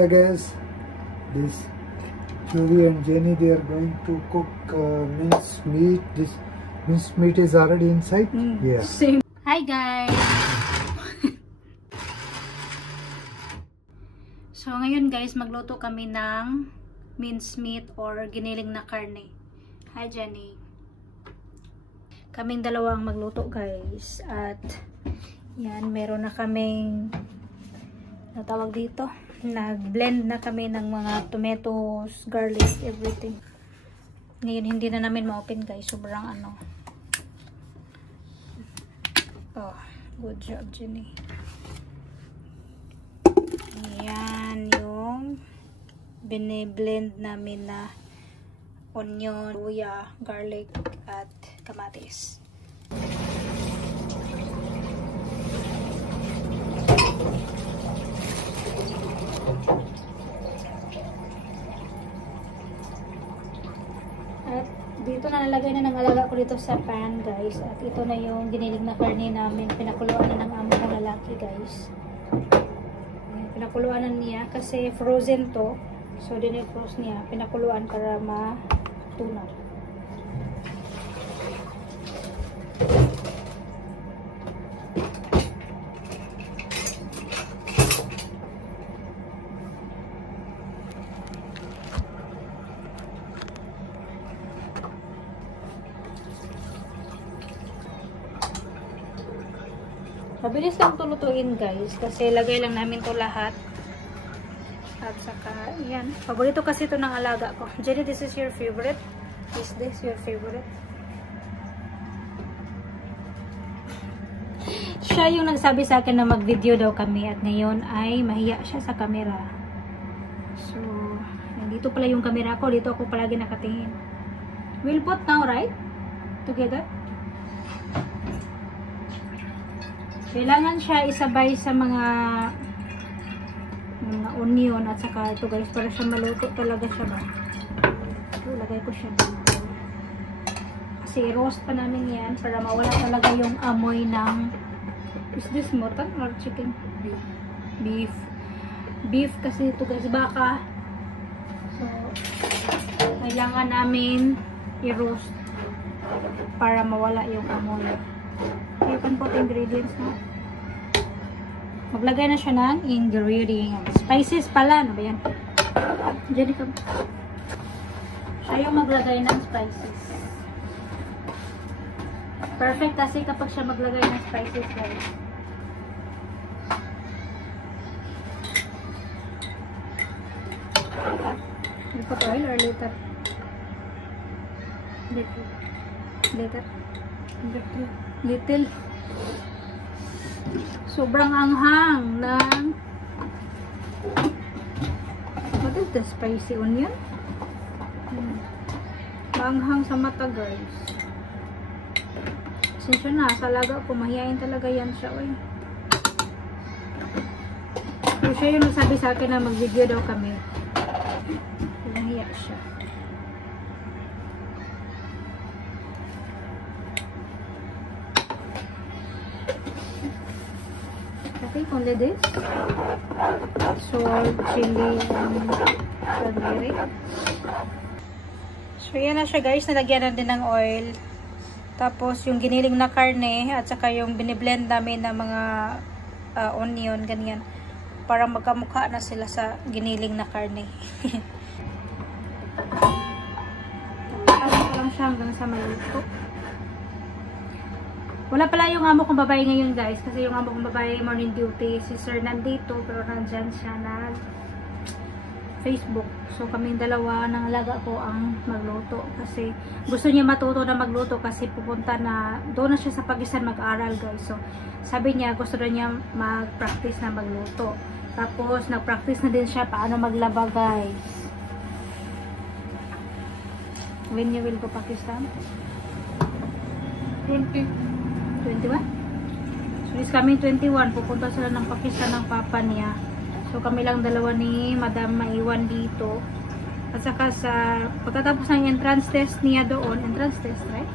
Hi guys, this Julie and Jenny, they are going to cook minced meat. This minced meat is already inside. Yeah. Same. Hi guys. So ngayon guys, magluto kami ng minced meat or giniling na karne. Hi Jenny. Kaming dalawa ang magluto guys. At yan, meron na kaming natawag dito. Nag-blend na kami ng mga tomatoes, garlic, everything. Ngayon hindi na namin ma-open guys. Sobrang ano. Oh, good job Jenny. Ayan yung bine-blend namin na onion, luya, garlic, at kamatis. At dito na nalagay na ng alaga ko dito sa pan guys. At ito na yung giniling na karne namin. Pinakuluan na ng amo kong lalaki guys. Pinakuluan na niya kasi frozen to. So dinifrost niya. Pinakuluan para matunaw. Mabilis lang ito lutuin guys kasi lagay lang namin to lahat. At saka yan, paborito kasi ito ng alaga ko. Jenny, this is your favorite? Is this your favorite? Siya yung nagsabi sa akin na mag-video daw kami at ngayon ay mahiya siya sa camera. So, nandito pala yung camera ko. Dito ako palagi nakatingin. We'll put now, right? Together? Kailangan siya isabay sa mga onion at saka ito guys para siya maluto talaga siya ba. So, lagay ko siya dito. Kasi roast pa namin yan para mawala talaga yung amoy ng is this mutton or chicken? Beef. Beef kasi ito guys, baka. So, kailangan namin i-roast para mawala yung amoy. You can put ingredients na. Maglagay na siya ng ingredients. Spices pala. Ano ba yan? Diyan ka. Siya yung maglagay ng spices. Perfect kasi kapag siya maglagay ng spices guys. You put oil or later? Later. Later. Little. Sobrang anghang ng what is the spicy onion? Anghang sa mata guys. Sinsya na, sa laga ko mahihain talaga yan siya. Oy. So siya yung nagsabi sa akin na mag-video daw kami. Nahiya siya. I think only this. Salt, chili, and turmeric. So yan na siya guys. Nalagyan na din ng oil. Tapos yung giniling na karne at saka yung biniblend namin na mga onion, ganyan. Para magkamukha na sila sa giniling na karne. Tapos ko lang siya hanggang sa maluto. Wala pala yung amo kong babae ngayon guys. Kasi yung amo kong babae morning duty. Si sir nandito pero nandyan siya na Facebook. So kaming dalawa ng alaga ko ang magluto. Kasi gusto niya matuto na magluto kasi pupunta na doon na siya sa Pakistan mag-aral guys. So sabi niya gusto na niya mag-practice na magluto. Tapos nag-practice na din siya paano maglaba guys. When you will go Pakistan? 21? So this coming 21, pupunta sila ng Pakistan ng papa niya. So kami lang dalawa ni Madam maiwan dito. At saka sa pagkatapos ng entrance test niya doon, entrance test, right?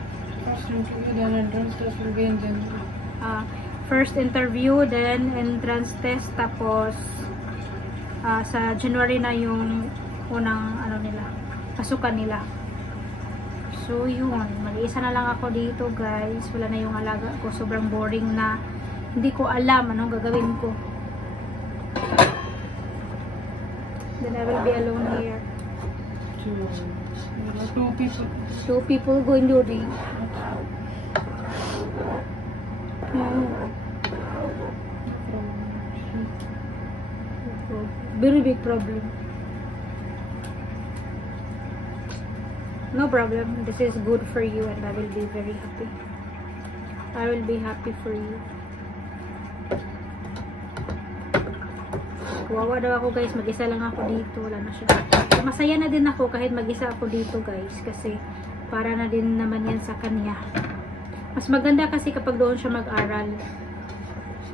Entrance test will be in January. First interview, then entrance test, tapos sa January na yung unang ano nila, pasukan nila. So yun, mag-iisa na lang ako dito guys. Wala na yung alaga ko, sobrang boring na. Hindi ko alam anong gagawin ko. Then I will be alone here. Two people going to read. Very big problem. No problem. This is good for you and I will be very happy. I will be happy for you. Kawawa daw ako guys. Mag-isa lang ako dito. Wala na siya. So, masaya na din ako kahit mag-isa ako dito guys. Kasi para na din naman yan sa kanya. Mas maganda kasi kapag doon siya mag-aral.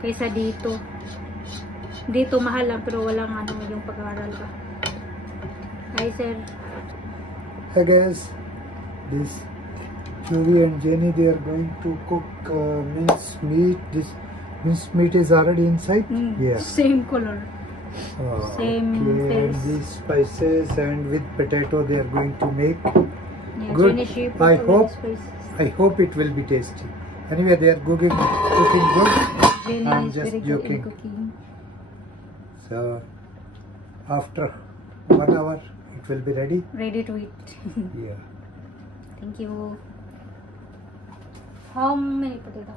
Kaysa dito. Dito mahal lang pero walang ano yung pag-aaral ka. Hi sir. Hi guys, this Julie and Jenny, they are going to cook minced meat. This minced meat is already inside. Yeah. Same color. Same okay. taste. And these spices and with potato they are going to make. Yeah, Good. Jenny, I hope it will be tasty. Anyway, they are cooking good. Jenny I'm is just very joking. good in cooking. So after 1 hour it will be ready. Ready to eat. Yeah. Thank you. How many potato?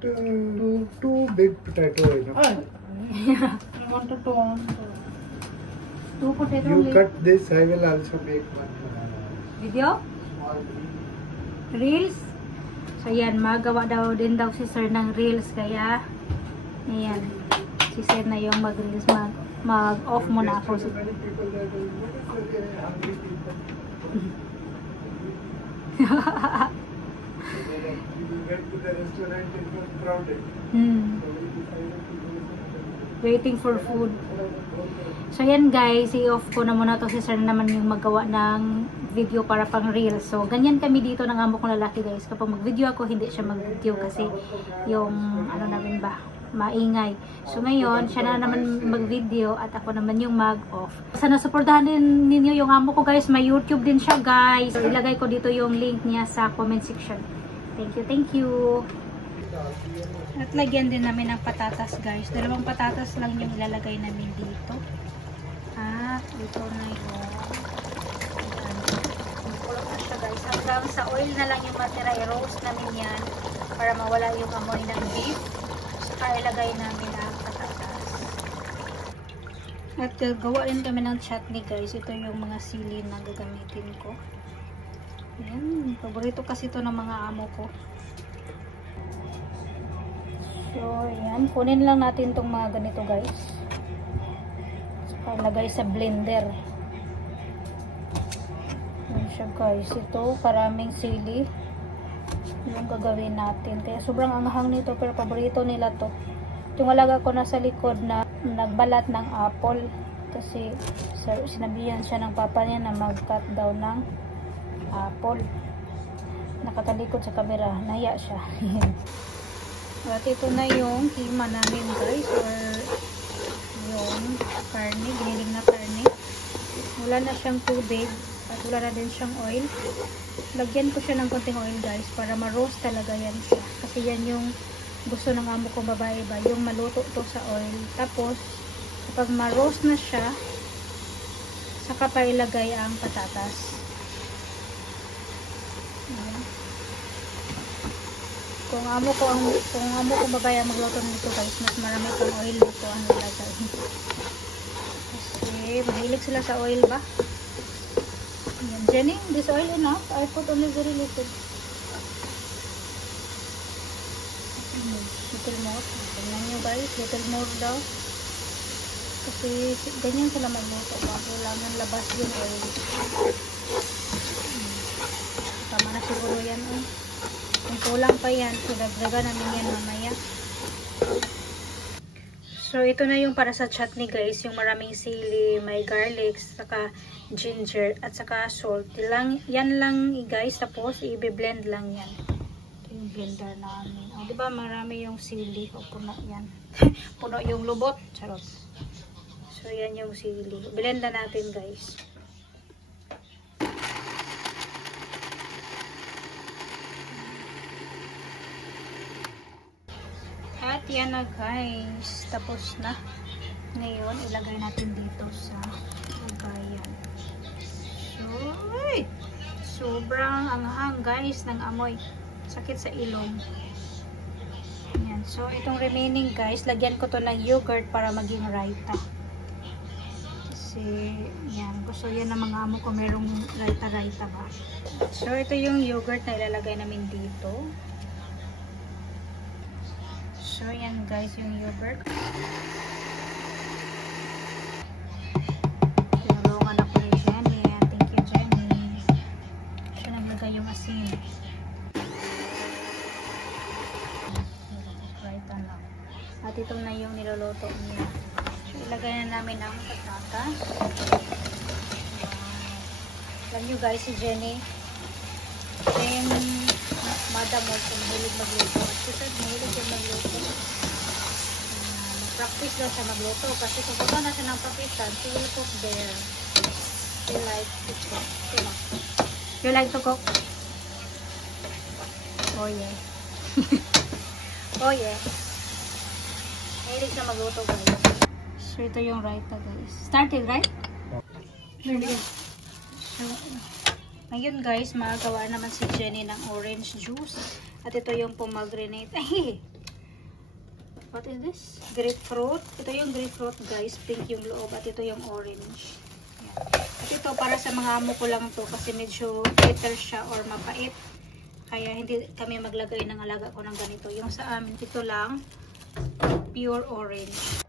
Two big potato. You know. I wanted to on. 2 potato. You cut this. I will also make one. Video? Small. Reels? So yan, magawa daw din daw si sir ng reels. Kaya, ayan. Si sir na yung mag-reels. Mag-off muna ako. Waiting for food. So yan guys, i-off ko na muna to si sir naman yung magawa ng video para pang reels. So ganyan kami dito ng amo kong lalaki guys. Kapag mag-video ako, hindi siya mag-video kasi yung ano namin ba, maingay. So ngayon, siya na naman mag-video at ako naman yung mag-off. Sana supportahan din ninyo yung amo ko guys. May YouTube din siya guys. So ilagay ko dito yung link niya sa comment section. Thank you, thank you. At lagyan din namin ng patatas guys. 2 patatas lang yung ilalagay namin dito. At ito na yung kulog na siya guys. Hanggang sa oil na lang yung matira. I-roast namin yan para mawala yung amoy ng beef. Saka ilagay namin ang patatas. At gawa rin kami ng chutney guys. Ito yung mga sili na gagamitin ko. Ayan. Paborito kasi ito ng mga amo ko. So, ayan. Kunin lang natin itong mga ganito guys. Saka ilagay sa blender. Ayan siya guys. Ito, karaming sili. Yung gagawin natin. Kaya sobrang anghang nito pero paborito nila to. Yung alaga ko nasa likod na nagbalat ng apple. Kasi sinabihan siya ng papa niya na mag-cut daw ng apple. Nakatalikod sa camera. Naya siya. At ito na yung kima namin guys, or yung karne, giniling na karne. Wala na siyang tubig at wala na din siyang oil. Lagyan ko siya ng konting oil guys para ma-roast talaga yan siya. Kasi yan yung gusto ng amo kong babae ba, yung maluto to sa oil. Tapos kapag ma-roast na siya, saka pa ilagay ang patatas. Ayan. Kung amo ko babae magluto nito guys, mas marami pang oil dito ang nilagay. Kasi mahilig sila sa oil ba? Ayan, Jenny, this oil enough? I put only very little. Little more. Tingnan nyo guys, little more daw. Kasi ganyan sila magluto bago lang ang labas yung oil. Tama na siguro yan eh. Kung kulang pa yan, so dagdagan namin yan mamaya. So ito na yung para sa chutney guys, yung maraming sili, may garlic, saka ginger, at saka salt. Yan lang guys, tapos i-blend lang yan. Ito yung blender namin. O, diba marami yung sili, o puno yan. Puno yung lubot, charot. So, yan yung sili. Blend na natin, guys. At yan na, guys. Tapos na. Ngayon, ilagay natin dito sa lagayan. So, sobrang anghang, guys, ng amoy. Sakit sa ilong. Yan. So, itong remaining, guys, lagyan ko to ng yogurt para maging raita. Kasi, yan. Gusto yan ng mga amo ko merong raita-raita ba. So, ito yung yogurt na ilalagay namin dito. So, yan, guys, yung yogurt. Tinulungan ako ni Jenny. Thank you, Jenny. Siya naglagay yung asin. At ito na yung niluluto niya. Ilagay na namin ang patatas. Alam nyo guys, si Jenny, then madam also mahilig magluto. At she said, mahilig siya magluto. Mag-practice daw siya magluto. Kasi kung puto na siya ng pakisan, she will cook there. She likes to cook. You like to cook? Oh yeah. Oh yeah. Mahilig na magluto guys. So ito yung raita guys. Started right? So, ngayon guys, magagawa naman si Jenny ng orange juice. At ito yung pomegranate. Ay! What is this? Grapefruit. Ito yung grapefruit guys. Pink yung loob. At ito yung orange. Yan. At ito para sa mga amo ko lang to kasi medyo bitter siya or mapait. Kaya hindi kami maglagay ng alaga ko ng ganito. Yung sa amin, ito lang. Pure orange.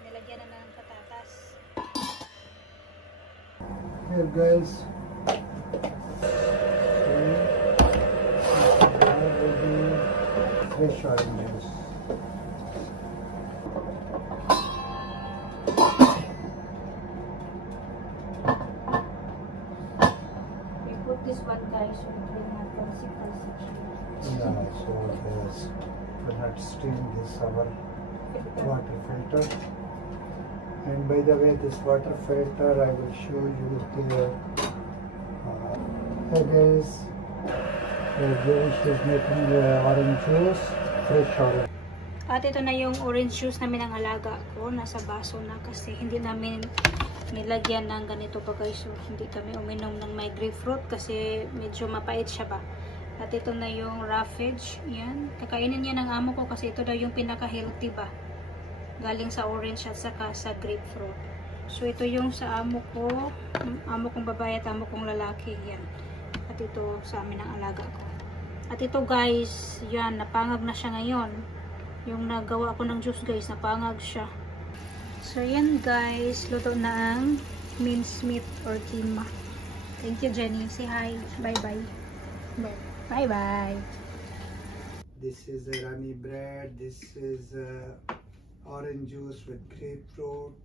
Nilagyan na ng patatas. Here guys, fresh oranges. We put this one guys so it will not talsik. Yeah, so this will not stain this our water filter. And by the way, this water filter I will show you here. Hey guys, Jerish is making orange juice, fresh orange. At ito na yung orange juice namin ng alaga ko. Nasa baso na kasi hindi namin nilagyan ng ganito pa guys. So, hindi kami uminom ng may grapefruit kasi medyo mapait siya ba. At ito na yung roughage. Yan. Kakainin niya ng amo ko kasi ito daw yung pinaka-healthy ba. Galing sa orange at saka sa grapefruit. So, ito yung sa amo ko. Amo kong babae at amo kong lalaki. Yan. At ito sa amin ang alaga ko. At ito guys, yan. Napangag na siya ngayon. Yung nagawa ko ng juice guys, napangag siya. So yan guys, luto na ang minced meat or kima. Thank you Jenny. Say hi. Bye bye. Bye bye. This is the Irani bread. This is orange juice with grapefruit.